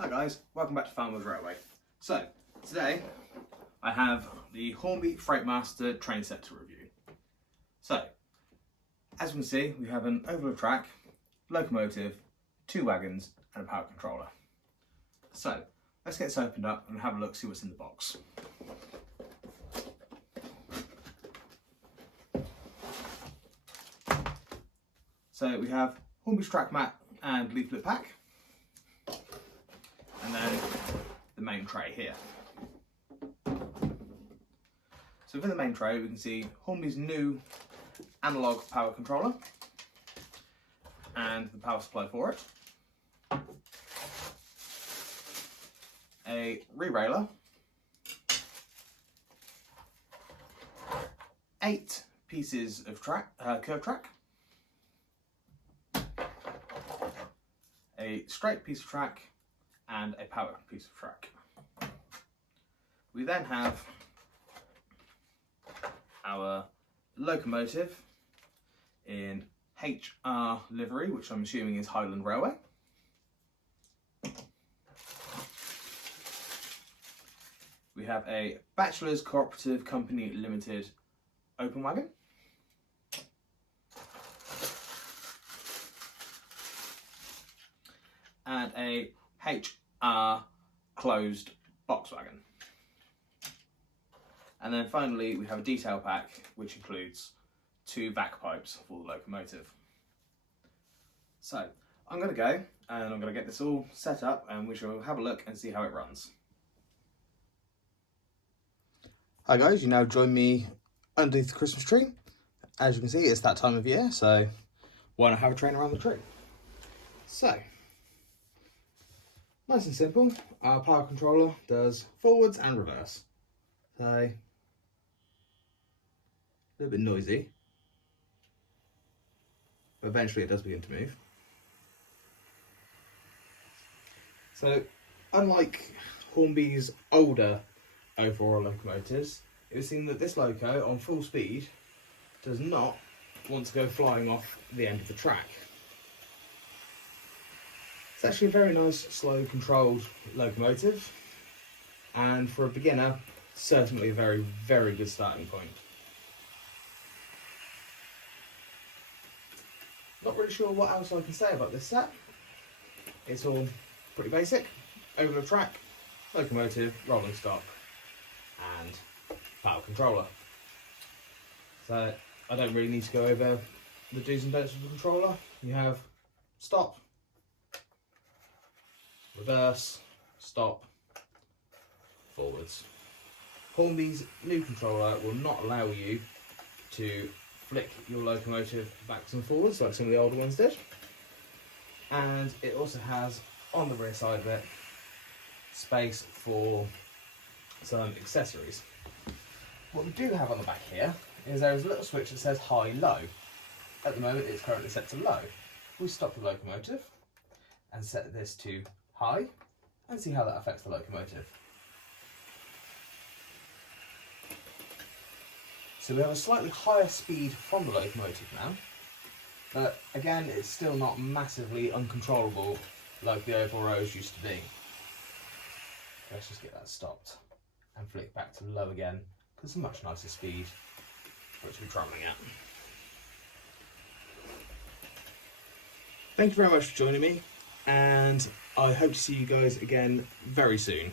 Hi guys, welcome back to Farmers Railway. So, today I have the Hornby Freightmaster train set to review. So, as you can see, we have an oval of track, locomotive, 2 wagons and a power controller. So, let's get this opened up and have a look, see what's in the box. So we have Hornby's track mat and leaflet pack, and then the main tray here. So within the main tray we can see Hornby's new analog power controller and the power supply for it, a re-railer, 8 pieces of track, curve track, a straight piece of track and a power piece of track. We then have our locomotive in HR livery, which I'm assuming is Highland Railway. We have a Bachelors Cooperative Company Limited open wagon. And a HR closed box wagon. And then finally we have a detail pack which includes 2 vac pipes for the locomotive. So I'm going to go and I'm going to get this all set up and we shall have a look and see how it runs. Hi guys, you now join me underneath the Christmas tree. As you can see, it's that time of year, so why not have a train around the tree? So, nice and simple, our power controller does forwards and reverse. So, a little bit noisy, but eventually it does begin to move. So, unlike Hornby's older overall locomotives, it would seem that this loco on full speed does not want to go flying off the end of the track. It's actually a very nice, slow, controlled locomotive, and for a beginner, certainly a very, very good starting point. Not really sure what else I can say about this set. It's all pretty basic. Oval of track, locomotive, rolling stock, and power controller. So I don't really need to go over the do's and don'ts of the controller. You have stop, reverse, stop, forwards. Hornby's new controller will not allow you to flick your locomotive backwards and forwards like some of the older ones did. And it also has, on the rear side of it, space for some accessories. What we do have on the back here is there is a little switch that says high-low. At the moment it's currently set to low. We stop the locomotive and set this to high and see how that affects the locomotive. So we have a slightly higher speed from the locomotive now, but again it's still not massively uncontrollable like the oval rows used to be. Let's just get that stopped and flick back to low again, because it's a much nicer speed for it to be travelling at. Thank you very much for joining me, and I hope to see you guys again very soon.